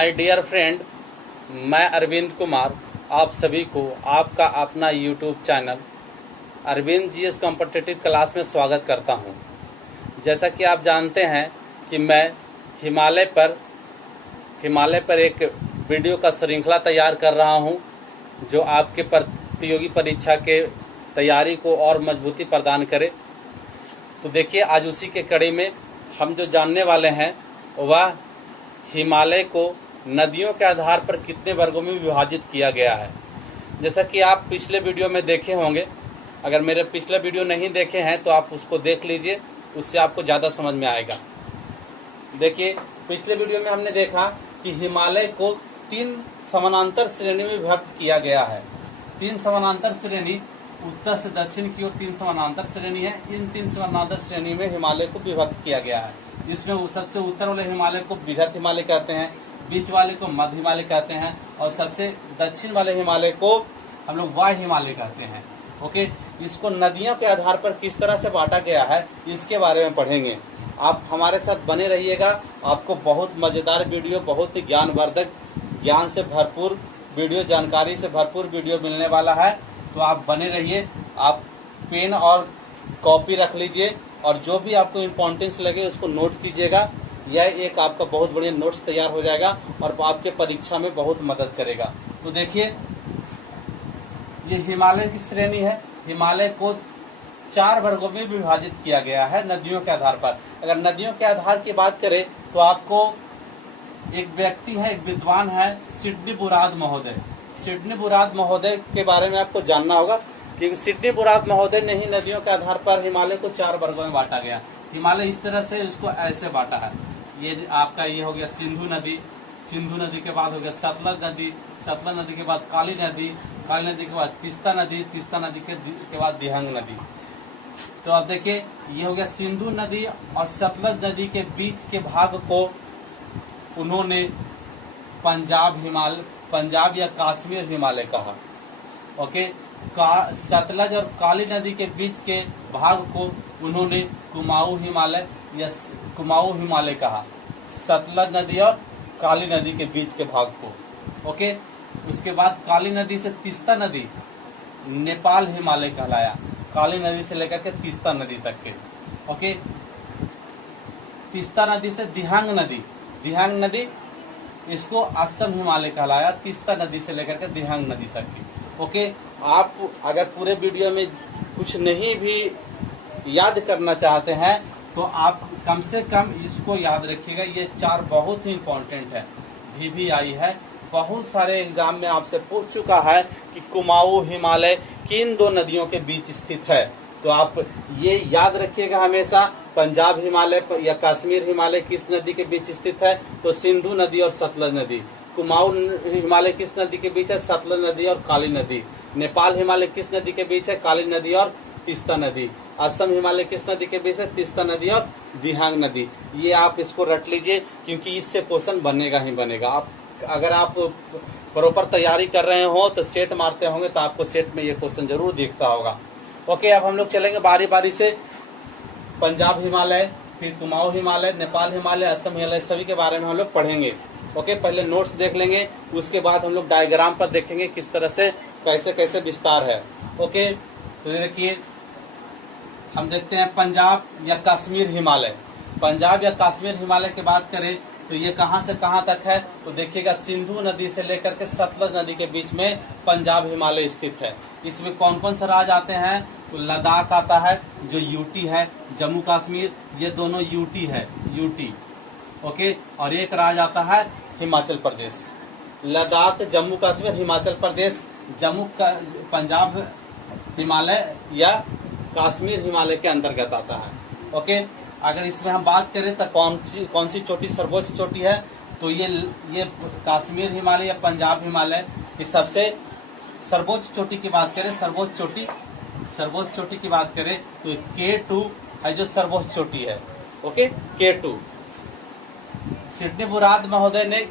My dear friend, मैं अरविंद कुमार आप सभी को आपका अपना YouTube channel Arvind GS competitive class में स्वागत करता हूं। जैसा कि आप जानते हैं कि मैं हिमालय पर एक वीडियो का श्रृंखला तैयार कर रहा हूं, जो आपके प्रतियोगी परीक्षा के तैयारी को और मजबूती प्रदान करे। तो देखिए, आज उसी के कड़ी में हम जो जानने वाले हैं वह हिमालय को नदियों के आधार पर कितने वर्गों में विभाजित किया गया है। जैसा कि आप पिछले वीडियो में देखे होंगे, अगर मेरे पिछले वीडियो नहीं देखे हैं तो आप उसको देख लीजिए, उससे आपको ज़्यादा समझ में आएगा। देखिए, पिछले वीडियो में हमने देखा कि हिमालय को 3 समानांतर श्रेणी में विभक्त किया गया है। 3 समानांतर श्रेणी, उत्तर से दक्षिण की ओर 3 समानांतर श्रेणी है। इन 3 समानांतर श्रेणी में हिमालय को विभक्त किया गया है। इसमें सबसे उत्तर वाले हिमालय को बृहत हिमालय कहते हैं, बीच वाले को मध्य हिमालय कहते हैं और सबसे दक्षिण वाले हिमालय को हम लोग वाय हिमालय कहते हैं। ओके, इसको नदियों के आधार पर किस तरह से बांटा गया है इसके बारे में पढ़ेंगे। आप हमारे साथ बने रहिएगा, आपको बहुत मजेदार वीडियो, बहुत ही ज्ञानवर्धक, ज्ञान से भरपूर वीडियो, जानकारी से भरपूर वीडियो मिलने वाला है। तो आप बने रहिए। आप पेन और कॉपी रख लीजिए और जो भी आपको इम्पोर्टेंस लगे उसको नोट कीजिएगा। यह एक आपका बहुत बढ़िया नोट्स तैयार हो जाएगा और आपके परीक्षा में बहुत मदद करेगा। तो देखिए, ये हिमालय की श्रेणी है। हिमालय को 4 वर्गों में विभाजित किया गया है नदियों के आधार पर। अगर नदियों के आधार की बात करें तो आपको एक व्यक्ति है, एक विद्वान है, सिडनी बुराद महोदय। सिडनी बुराद महोदय के बारे में आपको जानना होगा, क्योंकि सिडनी बुराद महोदय ने ही नदियों के आधार पर हिमालय को 4 वर्गों में बांटा गया। हिमालय इस तरह से उसको ऐसे बांटा है। ये आपका ये हो गया सिंधु नदी, सिंधु नदी के बाद हो गया सतलज नदी, सतलज नदी के बाद काली नदी, काली नदी के बाद तीस्ता नदी, तीस्ता नदी के बाद दिहंग नदी। तो अब देखिए, ये हो गया सिंधु नदी और सतलज नदी के बीच के भाग को उन्होंने पंजाब या कश्मीर हिमालय कहा। ओके, सतलज और काली नदी के बीच के भाग को उन्होंने कुमाऊं हिमालय या कुमाऊं हिमालय कहा। सतलज नदी और काली नदी के बीच के भाग को। ओके, उसके बाद काली नदी से तीस्ता नदी नेपाल हिमालय कहलाया। काली नदी से लेकर के तीस्ता नदी तक के। ओके, तीस्ता नदी से दिहांग नदी इसको असम हिमालय कहलाया। तीस्ता नदी से लेकर के दिहांग नदी तक की। ओके, आप अगर पूरे वीडियो में कुछ नहीं भी याद करना चाहते हैं तो आप कम से कम इसको याद रखिएगा। ये 4 बहुत ही इम्पोर्टेंट है। VVI है, बहुत सारे एग्जाम में आपसे पूछ चुका है कि कुमाऊं हिमालय किन 2 नदियों के बीच स्थित है। तो आप ये याद रखिएगा हमेशा, पंजाब हिमालय या कश्मीर हिमालय किस नदी के बीच स्थित है, तो सिंधु नदी और सतलज नदी। कुमाऊं हिमालय किस नदी के बीच है, सतलज नदी और काली नदी। नेपाल हिमालय किस नदी के बीच है, काली नदी और तीस्ता नदी। असम हिमालय किस नदी के बीच है, तीस्ता नदी और दिहांग नदी। ये आप इसको रट लीजिए, क्योंकि इससे क्वेश्चन बनेगा ही बनेगा। अगर आप प्रॉपर तैयारी कर रहे हो तो सेट मारते होंगे तो आपको सेट में ये क्वेश्चन जरूर दिखता होगा। ओके, अब हम लोग चलेंगे बारी बारी से। पंजाब हिमालय, फिर कुमाऊं हिमालय, नेपाल हिमालय, असम हिमालय, सभी के बारे में हम लोग पढ़ेंगे। ओके, पहले नोट्स देख लेंगे, उसके बाद हम लोग डायग्राम पर देखेंगे किस तरह से कैसे कैसे विस्तार है। ओके, तो देखिए, हम देखते हैं पंजाब या कश्मीर हिमालय। पंजाब या कश्मीर हिमालय की बात करें तो ये कहां से कहां तक है, तो देखिएगा सिंधु नदी से लेकर के सतलज नदी के बीच में पंजाब हिमालय स्थित है। इसमें कौन कौन से राज्य आते हैं, तो लद्दाख आता है जो यूटी है, जम्मू कश्मीर, ये दोनों यूटी है, यूटी। ओके, और एक राज्य आता है हिमाचल प्रदेश। लद्दाख, जम्मू कश्मीर, हिमाचल प्रदेश, पंजाब हिमालय या कश्मीर हिमालय के अंतर्गत आता है। ओके, अगर इसमें हम बात करें तो कौन सी चोटी सर्वोच्च चोटी है, तो ये कश्मीर हिमालय या पंजाब हिमालय की सबसे सर्वोच्च चोटी की बात करें, सर्वोच्च चोटी की बात करें तो K2 है जो सर्वोच्च चोटी है। Okay, K2। सिडनी बुराद महोदय ने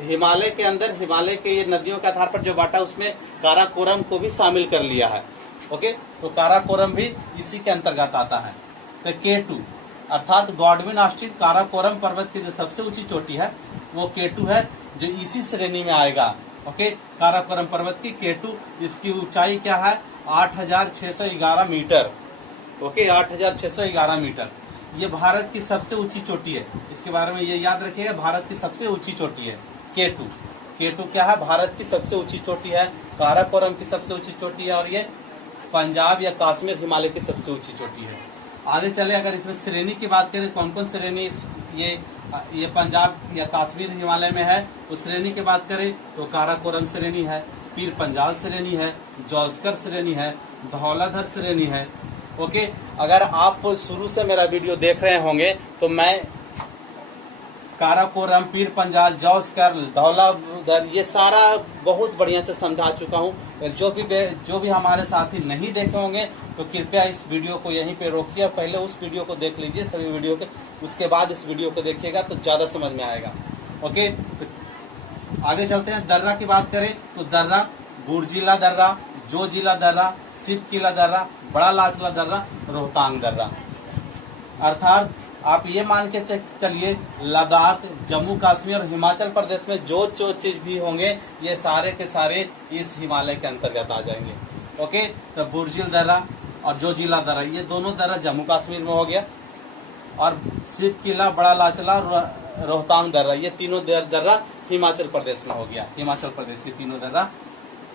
हिमालय के अंदर, हिमालय के ये नदियों के आधार पर जो बांटा, उसमें काराकोरम को भी शामिल कर लिया है। ओके, तो काराकोरम भी इसी के अंतर्गत आता है। तो K2 अर्थात गॉडविन ऑस्टिन काराकोरम पर्वत की जो सबसे ऊंची चोटी है वो K2 है जो इसी श्रेणी में आएगा। ओके, काराकोरम पर्वत की K2, इसकी ऊंचाई क्या है 8,611 मीटर। Okay, 8,611 metre. ये भारत की सबसे ऊंची चोटी है, इसके बारे में ये याद रखिएगा, भारत की सबसे ऊंची चोटी है K2। K2 क्या है, भारत की सबसे ऊंची चोटी है, काराकोरम की सबसे ऊंची चोटी है, और ये पंजाब या कश्मीर हिमालय की सबसे ऊंची चोटी है। आगे चले, अगर इसमें श्रेणी की बात करें, कौन कौन श्रेणी ये पंजाब या कश्मीर हिमालय में है, तो श्रेणी की बात करें तो काराकोरम श्रेणी है, पीर पंजाल श्रेणी है, जौस्कर श्रेणी है, धौलाधर श्रेणी है। ओके, अगर आप शुरू से मेरा वीडियो देख रहे होंगे तो मैं काराकोरम, पीर पंजाल, जौस्कर, धौलाधर ये सारा बहुत बढ़िया से समझा चुका हूँ। जो भी हमारे साथी नहीं देखे होंगे तो कृपया इस वीडियो को यहीं पे रोकिए, पहले उस वीडियो को देख लीजिए सभी वीडियो के, उसके बाद इस वीडियो को देखिएगा तो ज्यादा समझ में आएगा। ओके, तो आगे चलते हैं। दर्रा की बात करें तो दर्रा, बुरजिला दर्रा, जोजिला दर्रा, सिपकिला दर्रा, बड़ा लाचला दर्रा, रोहतांग दर्रा। अर्थात आप ये मान के चलिए, लद्दाख, जम्मू कश्मीर और हिमाचल प्रदेश में जो चीज भी होंगे ये सारे के सारे इस हिमालय के अंतर्गत आ जाएंगे। ओके, तो बुरजिल दर्रा और जोजिला दर्रा ये दोनों दर्रा जम्मू कश्मीर में हो गया, और सिपकिला, बड़ा लाचला, रोहतांग दर्रा ये तीनों दर्रा हिमाचल प्रदेश में हो गया। हिमाचल प्रदेश, ये तीनों दर्रा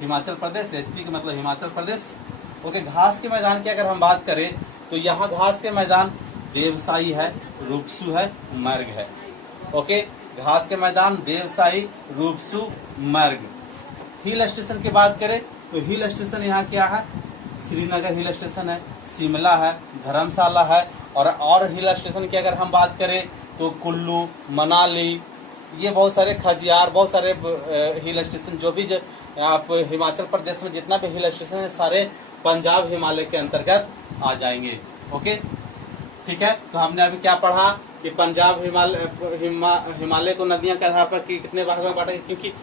हिमाचल प्रदेश, एचपी का मतलब हिमाचल प्रदेश। ओके, घास के मैदान की अगर हम बात करें तो यहाँ घास के मैदान देवसाई है, रूपसू है, मर्ग है। ओके, घास के मैदान देवसाई, रूपसू, मर्ग। हिल स्टेशन की बात करें तो हिल स्टेशन यहाँ क्या है, श्रीनगर हिल स्टेशन है, शिमला है, धर्मशाला है, और हिल स्टेशन की अगर हम बात करें तो कुल्लू, मनाली, ये बहुत सारे, खजियार, बहुत सारे हिल स्टेशन जो भी आप हिमाचल प्रदेश में जितना भी हिल स्टेशन है सारे पंजाब हिमालय के अंतर्गत आ जाएंगे। ओके, ठीक है। तो हमने अभी क्या पढ़ा कि पंजाब हिमालय को नदियां के आधार पर कितने भागों में बांटा, क्योंकि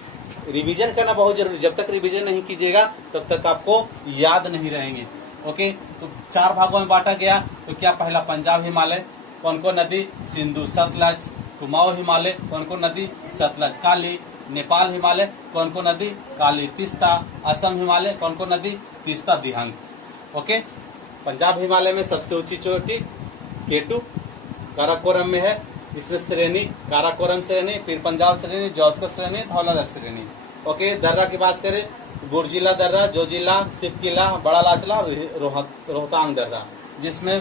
रिवीजन करना बहुत जरूरी, जब तक रिवीजन नहीं कीजिएगा तब तक आपको याद नहीं रहेंगे। ओके, तो 4 भागों में बांटा गया। तो क्या, पहला पंजाब हिमालय, कौन कौन नदी, सिंधु सतलज, कुमाऊं हिमालय, कौन कौन नदी, सतलज काली, नेपाल हिमालय, कौन कौन नदी, काली तीस्ता, असम हिमालय, कौन कौन नदी, तीस्ता दिहांग। ओके, पंजाब हिमालय में सबसे ऊंची चोटी K2 काराकोरम में है, इसमें श्रेणी काराकोरम श्रेणी, पीर पंजाल श्रेणी, जौस्कर श्रेणी, धौलाधर श्रेणी। ओके, दर्रा की बात करें बुरजिला दर्रा, जोजिला, सिपकिला, बड़ा लाचला, रोहतांग दर्रा, जिसमें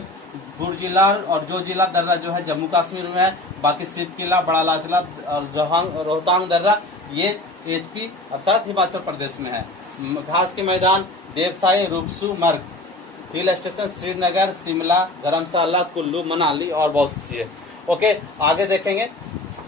बुरजिला और जोजिला दर्रा जो है जम्मू कश्मीर में है, बाकी सिपकिला, बड़ा लाचला और रोहतांग दर्रा ये एचपी अर्थात हिमाचल प्रदेश में है। घास के मैदान देवसाई, रूपसू, मर्ग। हिल स्टेशन श्रीनगर, शिमला, धर्मशाला, कुल्लू, मनाली और बहुत सी चीजें। ओके, आगे देखेंगे।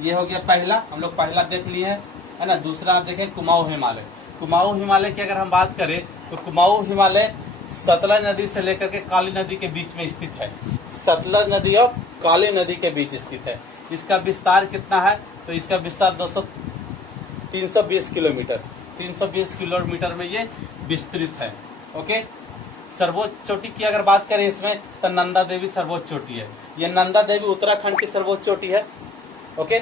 ये हो गया पहला, हम लोग पहला देख लिए है ना। दूसरा देखें कुमाऊं हिमालय। कुमाऊं हिमालय की अगर हम बात करें तो कुमाऊं हिमालय सतलज नदी से लेकर के काली नदी के बीच में स्थित है। सतलज नदी और काली नदी के बीच स्थित है। इसका विस्तार कितना है, तो इसका विस्तार 320 किलोमीटर, 320 किलोमीटर में ये विस्तृत है। ओके, सर्वोच्च चोटी की अगर बात करें इसमें तो नंदा देवी सर्वोच्च चोटी है। ये नंदा देवी उत्तराखंड की सर्वोच्च चोटी है। ओके,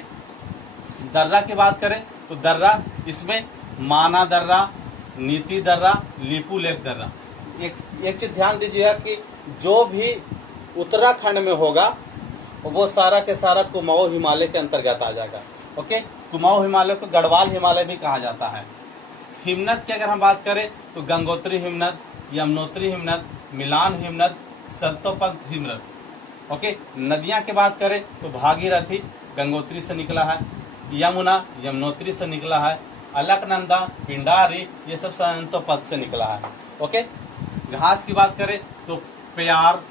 दर्रा की बात करें तो दर्रा इसमें माना दर्रा, नीति दर्रा, लिपू लेक दर्रा। एक चीज ध्यान दीजिएगा कि जो भी उत्तराखंड में होगा वो सारा के सारा कुमाऊं हिमालय के अंतर्गत आ जाएगा। ओके, कुमाऊं हिमालय को गढ़वाल हिमालय भी कहा जाता है। हिमनद की अगर हम बात करें तो गंगोत्री हिमनद, यमुनोत्री हिमनद, मिलान हिमनद, सतोपंथ हिमनद। ओके, नदियां की बात करें तो भागीरथी गंगोत्री से निकला है, यमुना यमुनोत्री से निकला है, अलकनंदा, पिंडारी ये सब सतोपंथ से निकला है। ओके, घास की बात करें तो प्यार,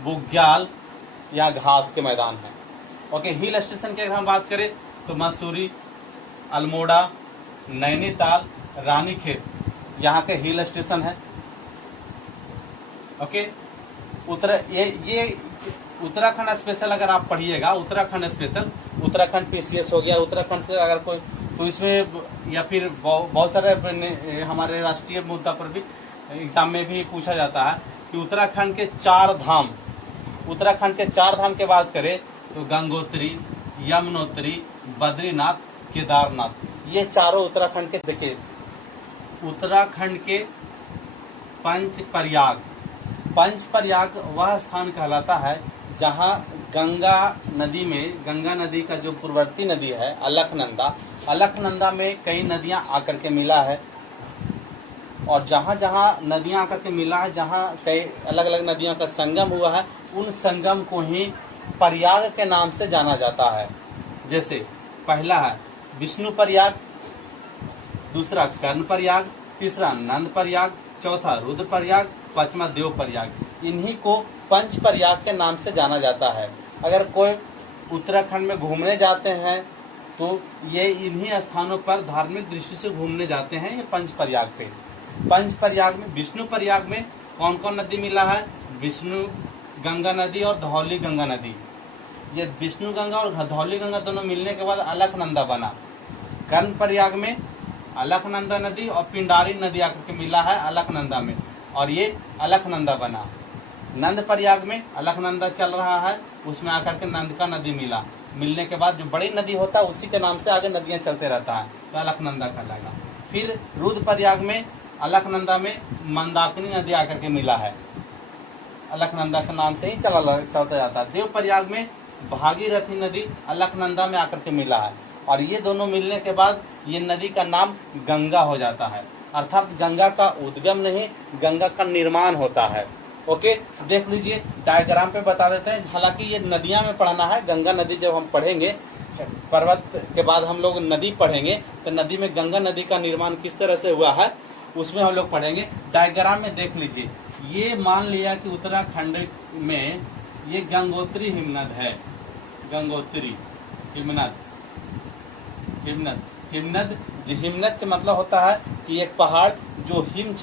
बुग्याल या घास के मैदान है। ओके, हिल स्टेशन की अगर हम बात करें तो मसूरी, अल्मोड़ा, नैनीताल, रानीखेत यहाँ के हिल स्टेशन है। ओके, ये उत्तराखंड स्पेशल अगर आप पढ़िएगा, उत्तराखंड स्पेशल, उत्तराखंड पीसीएस हो गया, उत्तराखंड से अगर कोई तो इसमें, या फिर बहुत सारे हमारे राष्ट्रीय मुद्दा पर भी एग्जाम में भी पूछा जाता है कि उत्तराखंड के 4 धाम, उत्तराखंड के 4 धाम की बात करें तो गंगोत्री, यमुनोत्री, बद्रीनाथ केदारनाथ, ये चारों उत्तराखंड के, देखिए उत्तराखंड के पंचप्रयाग, पंचप्रयाग वह स्थान कहलाता है जहाँ गंगा नदी में, गंगा नदी का जो पूर्ववर्ती नदी है अलकनंदा, अलकनंदा में कई नदियां आकर के मिला है, और जहाँ जहाँ नदियां आकर के मिला है, जहाँ कई अलग अलग नदियों का संगम हुआ है, उन संगम को ही प्रयाग के नाम से जाना जाता है। जैसे पहला है विष्णु प्रयाग, दूसरा कर्ण प्रयाग, तीसरा नंद प्रयाग, चौथा रुद्र प्रयाग, पांचवा देव प्रयाग। इन्हीं को पंच प्रयाग के नाम से जाना जाता है। अगर कोई उत्तराखंड में घूमने जाते हैं तो ये इन्हीं स्थानों पर धार्मिक दृष्टि से घूमने जाते हैं, ये पंच प्रयाग पे। पंच प्रयाग में, विष्णु प्रयाग में कौन कौन नदी मिला है? विष्णु गंगा नदी और धौली गंगा नदी। ये विष्णु गंगा और धौली गंगा दोनों मिलने के बाद अलकनंदा बना। कर्ण प्रयाग में अलकनंदा नदी और पिंडारी नदी आकर के मिला है अलकनंदा में, और ये अलकनंदा बना। नंद प्रयाग में अलकनंदा चल रहा है, उसमें आकर के नंद का नदी मिला, मिलने के बाद जो बड़ी नदी होता है उसी के नाम से आगे नदियां चलते रहता है, तो अलकनंदा कहलाएगा। फिर रुद्र प्रयाग में अलकनंदा में मंदाकिनी नदी आकर के मिला है, अलकनंदा के नाम से ही चलता जाता है। देव प्रयाग में भागीरथी नदी अलकनंदा में आकर के मिला है, और ये दोनों मिलने के बाद ये नदी का नाम गंगा हो जाता है। अर्थात गंगा का उद्गम नहीं, गंगा का निर्माण होता है। ओके, देख लीजिए डायग्राम पे बता देते हैं। हालांकि ये नदियां में पढ़ना है, गंगा नदी जब हम पढ़ेंगे, पर्वत के बाद हम लोग नदी पढ़ेंगे, तो नदी में गंगा नदी का निर्माण किस तरह से हुआ है उसमें हम लोग पढ़ेंगे। डायग्राम में देख लीजिए, ये मान लिया कि उत्तराखंड में ये गंगोत्री हिमनद है, गंगोत्री हिमनद, हिमनद हिमनद का मतलब होता है कि एक पहाड़ जो हिम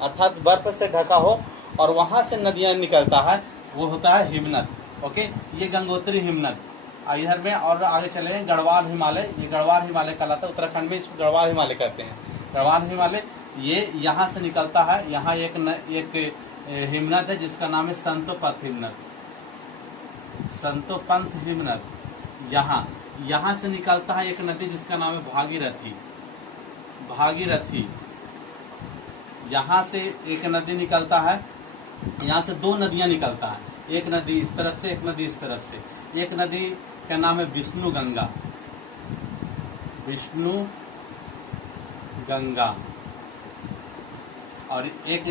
अर्थात बर्फ से ढका हो और वहां से नदियां निकलता है, वो होता है हिमनद। ओके, ये गंगोत्री हिमनद। इधर में और आगे चले गढ़वाल हिमालय, ये गढ़वाल हिमालय कहलाता है, उत्तराखंड में इसको गढ़वाल हिमालय कहते हैं। गढ़वाल हिमालय ये यहाँ से निकलता है, यहाँ एक हिमनद है जिसका नाम है संतोपंथ हिमनद, संतोपंथ हिमनद। यहाँ से निकलता है एक नदी जिसका नाम है भागीरथी, भागीरथी। यहाँ से एक नदी निकलता है, यहाँ से दो नदियां निकलता है, एक नदी इस तरफ से, एक नदी इस तरफ से। एक नदी का नाम है विष्णु गंगा, विष्णु गंगा, और एक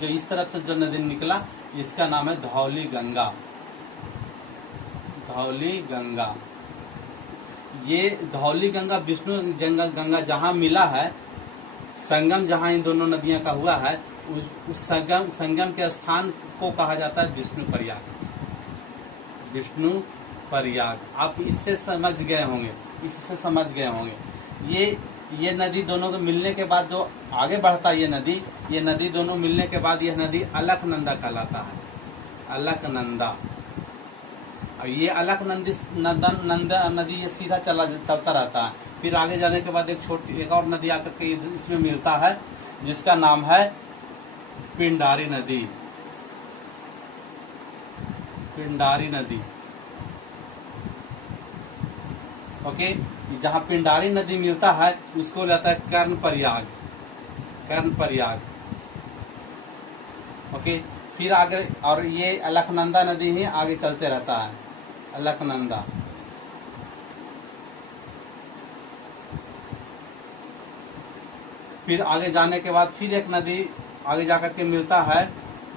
जो इस तरफ से जो नदी निकला इसका नाम है धौली गंगा, धौली गंगा। ये धौली गंगा विष्णु गंगा जहाँ मिला है, संगम जहाँ इन दोनों नदियों का हुआ है, उस संगम के स्थान को कहा जाता है विष्णु प्रयाग, विष्णु प्रयाग। आप इससे समझ गए होंगे, इससे समझ गए होंगे। ये नदी दोनों के मिलने के बाद जो आगे बढ़ता है, ये नदी दोनों मिलने के बाद यह नदी अलकनंदा कहलाता है, अलकनंदा। और ये अलकनंदा नदी ये सीधा चलता रहता है। फिर आगे जाने के बाद एक और नदी आकर के इसमें मिलता है जिसका नाम है पिंडारी नदी, पिंडारी नदी। ओके, जहाँ पिंडारी नदी मिलता है उसको लेता है कर्ण प्रयाग, कर्ण प्रयाग। ओके, फिर आगे, और ये अलकनंदा नदी ही आगे चलते रहता है, अलकनंदा। फिर आगे जाने के बाद फिर एक नदी आगे जाकर के मिलता है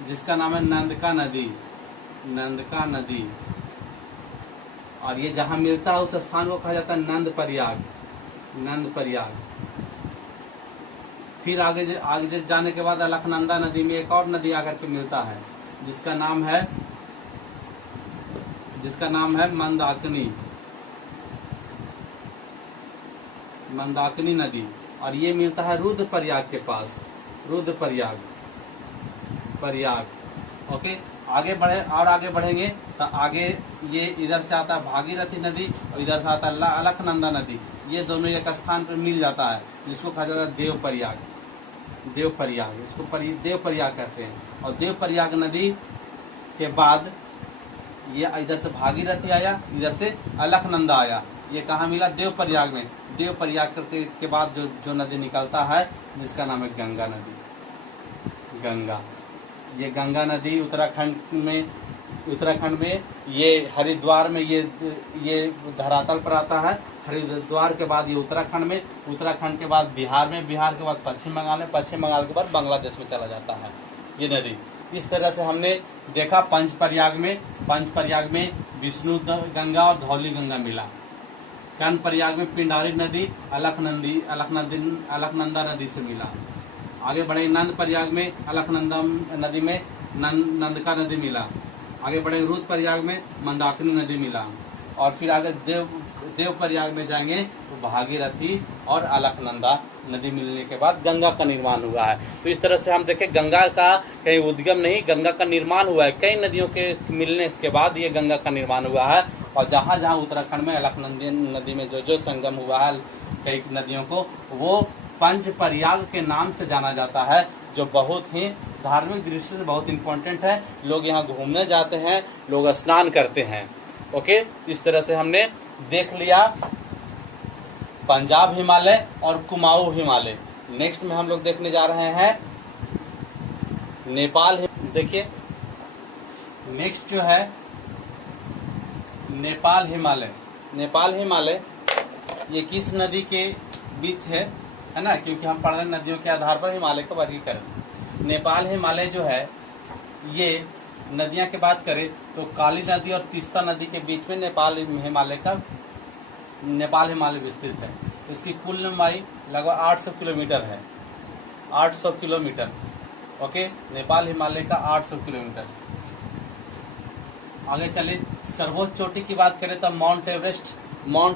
जिसका नाम है नंदका नदी, नंदका नदी। और ये जहाँ मिलता है उस स्थान को कहा जाता है नंद प्रयाग, नंद प्रयाग। फिर आगे जाने के बाद अलकनंदा नदी में एक और नदी आकर के मिलता है जिसका नाम है मंदाकिनी, मंदाकिनी नदी। और ये मिलता है रुद्र प्रयाग के पास, रुद्र प्रयाग, प्रयाग। ओके, आगे बढ़ेंगे तो आगे ये इधर से आता है भागीरथी नदी और इधर से आता है अलकनंदा नदी। ये दोनों एक स्थान पर मिल जाता है जिसको कहा जाता है देव प्रयाग, देव प्रयाग, इसको देव प्रयाग कहते हैं। और देव प्रयाग नदी के बाद ये इधर से भागीरथी आया, इधर से अलकनंदा आया, ये कहाँ मिला? देव प्रयाग में। देव प्रयाग के बाद जो नदी निकलता है जिसका नाम है गंगा नदी। गंगा, ये गंगा नदी उत्तराखंड में ये हरिद्वार में ये धरातल पर आता है। हरिद्वार के बाद ये उत्तराखंड में, उत्तराखंड के बाद बिहार में, बिहार के बाद पश्चिम बंगाल में, पश्चिम बंगाल के बाद बांग्लादेश में चला जाता है ये नदी। इस तरह से हमने देखा पंचप्रयाग में विष्णु गंगा और धौली गंगा मिला। कर्णप्रयाग में पिंडारी नदी अलकनंदा नदी से मिला। आगे बढ़े नंद प्रयाग में अलकनंदा नदी में नंदका नदी मिला। आगे बढ़े रुद्रप्रयाग में मंदाकिनी नदी मिला। और फिर आगे देव प्रयाग में जाएंगे तो भागीरथी और अलकनंदा नदी मिलने के बाद गंगा का निर्माण हुआ है। तो इस तरह से हम देखें गंगा का कहीं उद्गम नहीं, गंगा का निर्माण हुआ है। कई नदियों के मिलने के बाद ये गंगा का निर्माण हुआ है। और जहाँ जहाँ उत्तराखंड में अलकनंदा नदी में जो संगम हुआ है कई नदियों को, वो पंचप्रयाग के नाम से जाना जाता है, जो बहुत ही धार्मिक दृष्टि से बहुत इम्पोर्टेंट है। लोग यहाँ घूमने जाते हैं, लोग स्नान करते हैं। ओके, इस तरह से हमने देख लिया पंजाब हिमालय और कुमाऊं हिमालय। नेक्स्ट में हम लोग देखने जा रहे हैं नेपाल। देखिए नेक्स्ट जो है नेपाल हिमालय। नेपाल हिमालय ये किस नदी के बीच है ना, क्योंकि हम पढ़ रहे हैं नदियों के आधार पर हिमालय का वर्गीकरण। नेपाल हिमालय जो है ये नदियां की बात करें तो काली नदी और तीस्ता नदी के बीच में नेपाल हिमालय विस्तृत है। इसकी कुल लंबाई लगभग 800 किलोमीटर है। 800 किलोमीटर। ओके, नेपाल हिमालय का 800 किलोमीटर। आगे चले सर्वोच्च चोटी की बात करें तो माउंट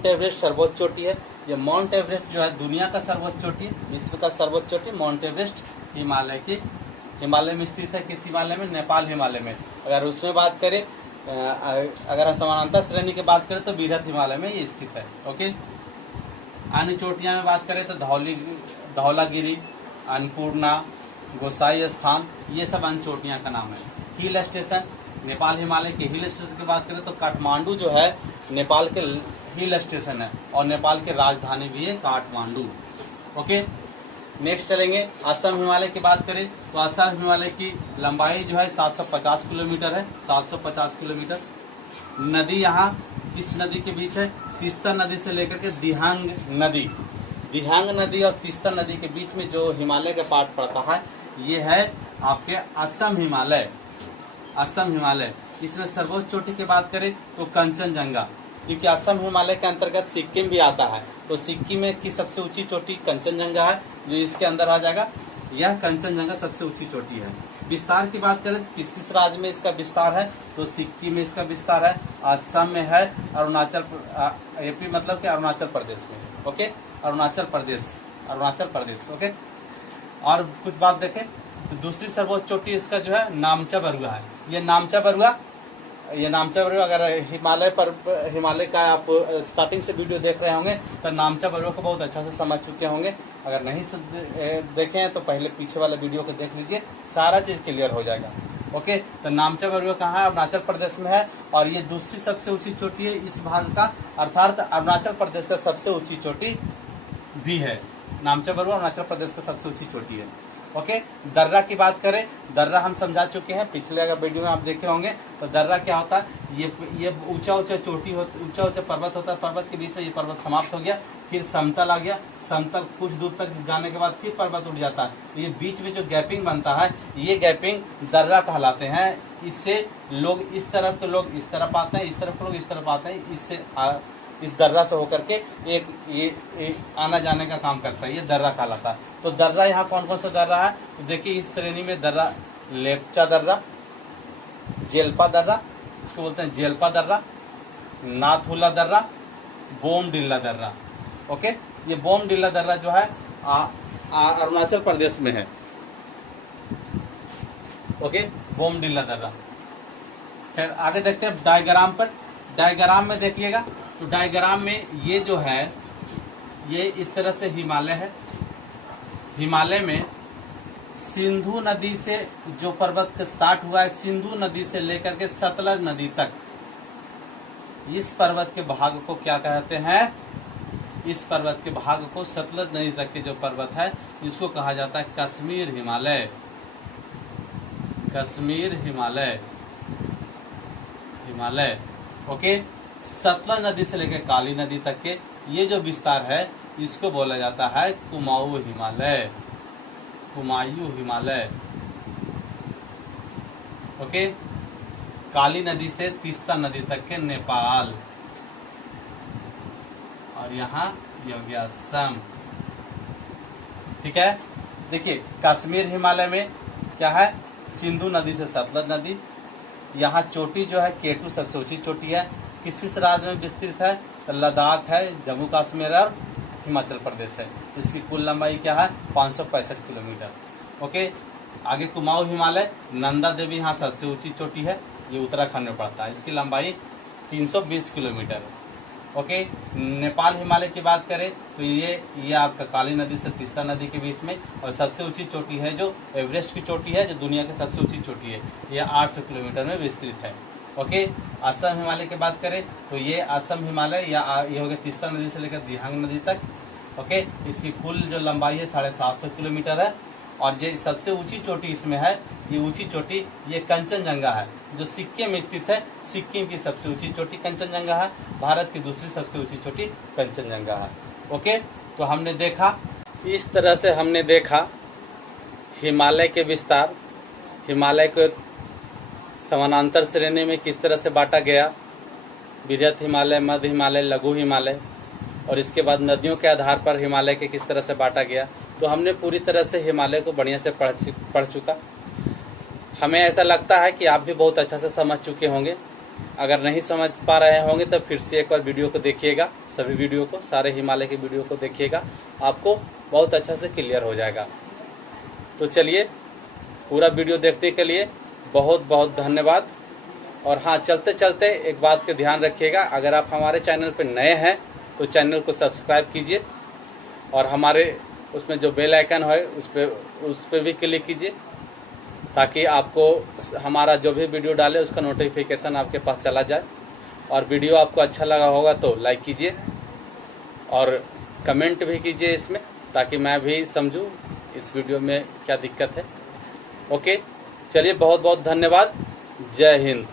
एवरेस्ट सर्वोच्च चोटी है। ये माउंट एवरेस्ट जो है दुनिया का सर्वोच्च चोटी है, विश्व का सर्वोच्च चोटी माउंट एवरेस्ट हिमालय में स्थित है। किस हिमालय में? नेपाल हिमालय में। अगर उसमें बात करें, अगर हम समानांतर श्रेणी की बात करें तो बृहत हिमालय में ये स्थित है। ओके, अन्य चोटियां में बात करें तो धौलागिरी, अन्नपूर्णा, गोसाई स्थान, ये सब अन्य चोटियां का नाम है। हिल स्टेशन, नेपाल हिमालय के हिल स्टेशन की बात करें तो काठमांडू जो है नेपाल के हिल स्टेशन है और नेपाल की राजधानी भी है काठमांडू। ओके, नेक्स्ट चलेंगे असम हिमालय की बात करें तो असम हिमालय की लंबाई जो है 750 किलोमीटर है। 750 किलोमीटर। नदी यहाँ किस नदी के बीच है? तीस्ता नदी से लेकर के दिहांग नदी और तीस्ता नदी के बीच में जो हिमालय का पार्ट पड़ता है ये है आपके असम हिमालय। इसमें सर्वोच्च चोटी की बात करें तो कंचनजंगा, क्योंकि असम हिमालय के अंतर्गत सिक्किम भी आता है, तो सिक्किम की सबसे ऊंची चोटी कंचनजंगा है जो इसके अंदर आ जाएगा। यह कंचनजंगा सबसे ऊंची चोटी है। विस्तार की बात करें किस किस राज्य में इसका विस्तार है तो सिक्किम में इसका विस्तार है, असम में है, एपी मतलब कि अरुणाचल प्रदेश में। ओके, अरुणाचल प्रदेश। ओके, और कुछ बात देखें तो दूसरी सर्वोच्च चोटी इसका जो है नामचा बरुआ है। ये नामचा बरुआ अगर हिमालय का आप स्टार्टिंग से वीडियो देख रहे होंगे तो नामचा बरुआ को बहुत अच्छा से समझ चुके होंगे। अगर नहीं देखे तो पहले पीछे वाला वीडियो को देख लीजिए, सारा चीज क्लियर हो जाएगा। ओके, तो नामचा बरुआ कहाँ है? अरुणाचल प्रदेश में है और ये दूसरी सबसे ऊंची चोटी है इस भाग का, अर्थात अरुणाचल प्रदेश का सबसे ऊंची चोटी भी है। नामचा बरुआ अरुणाचल प्रदेश का सबसे ऊंची चोटी है। ओके, दर्रा की बात करें, दर्रा हम समझा चुके हैं पिछले अगर वीडियो में आप देखे होंगे। तो दर्रा क्या होता है? ये ऊंचा चोटी ऊंचा पर्वत होता है, पर्वत के बीच में ये पर्वत समाप्त हो गया, फिर समतल आ गया, समतल कुछ दूर तक जाने के बाद फिर पर्वत उठ जाता है। तो ये बीच में जो गैपिंग बनता है ये गैपिंग दर्रा कहलाते हैं। इससे लोग इस तरफ के लोग इस तरफ आते हैं, इस तरफ के लोग इस तरफ आते हैं, इससे इस दर्रा से होकर के एक आना जाने का काम करता है, ये दर्रा कहलाता है। तो दर्रा यहाँ कौन कौन सा दर्रा है तो देखिए इस श्रेणी में दर्रा लेप्चा दर्रा, जेल्पा दर्रा, इसको बोलते हैं जेल्पा दर्रा, नाथुला दर्रा, बोमडिल्ला दर्रा। ओके, ये बोमडिल्ला दर्रा जो है अरुणाचल प्रदेश में है। ओके, बोमडिल्ला दर्रा। फिर आगे देखते हैं डायग्राम पर। डायग्राम में देखिएगा तो डायग्राम में ये जो है ये इस तरह से हिमालय है। हिमालय में सिंधु नदी से जो पर्वत स्टार्ट हुआ है, सिंधु नदी से लेकर के सतलज नदी तक इस पर्वत के भाग को क्या कहते हैं? इस पर्वत के भाग को सतलज नदी तक के जो पर्वत है इसको कहा जाता है कश्मीर हिमालय। कश्मीर हिमालय, हिमालय। ओके, सतलज नदी से लेकर काली नदी तक के ये जो विस्तार है इसको बोला जाता है कुमाऊं हिमालय। कुमायूं हिमालय। ओके, काली नदी से तीस्ता नदी तक के नेपाल, और यहाँ ये हो गया असम। ठीक है, देखिए कश्मीर हिमालय में क्या है? सिंधु नदी से सतलज नदी। यहाँ चोटी जो है केटू सबसे ऊंची चोटी है। किस राज्य में विस्तृत है? तो लद्दाख है, जम्मू कश्मीर और हिमाचल प्रदेश है। इसकी कुल लंबाई क्या है? 565 किलोमीटर। ओके, आगे कुमाऊं हिमालय, नंदा देवी यहाँ सबसे ऊंची चोटी है, ये उत्तराखंड में पड़ता है। इसकी लंबाई 320 किलोमीटर। ओके, नेपाल हिमालय की बात करें तो ये आपका काली नदी से तीस्ता नदी के बीच में, और सबसे ऊंची चोटी है जो एवरेस्ट की चोटी है, जो दुनिया की सबसे ऊंची चोटी है, ये 800 किलोमीटर में विस्तृत है। ओके, असम हिमालय की बात करें तो ये असम हिमालय या ये हो गया तीस्ता नदी से लेकर दिहांग नदी तक। ओके, इसकी कुल जो लंबाई है 750 किलोमीटर है। और जो सबसे ऊंची चोटी इसमें है, ये ऊंची चोटी ये कंचनजंगा है, जो सिक्किम में स्थित है। सिक्किम की सबसे ऊंची चोटी कंचनजंगा है, भारत की दूसरी सबसे ऊंची चोटी कंचनजंगा है। ओके, तो हमने देखा, इस तरह से हमने देखा हिमालय के विस्तार, हिमालय को समानांतर श्रेणी में किस तरह से बांटा गया, बृहत हिमालय, मध्य हिमालय, लघु हिमालय, और इसके बाद नदियों के आधार पर हिमालय के किस तरह से बांटा गया। तो हमने पूरी तरह से हिमालय को बढ़िया से पढ़ चुका। हमें ऐसा लगता है कि आप भी बहुत अच्छा से समझ चुके होंगे। अगर नहीं समझ पा रहे होंगे तो फिर से एक बार वीडियो को देखिएगा, सभी वीडियो को, सारे हिमालय के वीडियो को देखिएगा, आपको बहुत अच्छा से क्लियर हो जाएगा। तो चलिए, पूरा वीडियो देखने के लिए बहुत बहुत धन्यवाद। और हाँ, चलते चलते एक बात का ध्यान रखिएगा, अगर आप हमारे चैनल पर नए हैं तो चैनल को सब्सक्राइब कीजिए, और हमारे उसमें जो बेल आइकन है उस पर भी क्लिक कीजिए, ताकि आपको हमारा जो भी वीडियो डाले उसका नोटिफिकेशन आपके पास चला जाए। और वीडियो आपको अच्छा लगा होगा तो लाइक कीजिए और कमेंट भी कीजिए इसमें, ताकि मैं भी समझूं इस वीडियो में क्या दिक्कत है। ओके, चलिए, बहुत बहुत धन्यवाद। जय हिंद।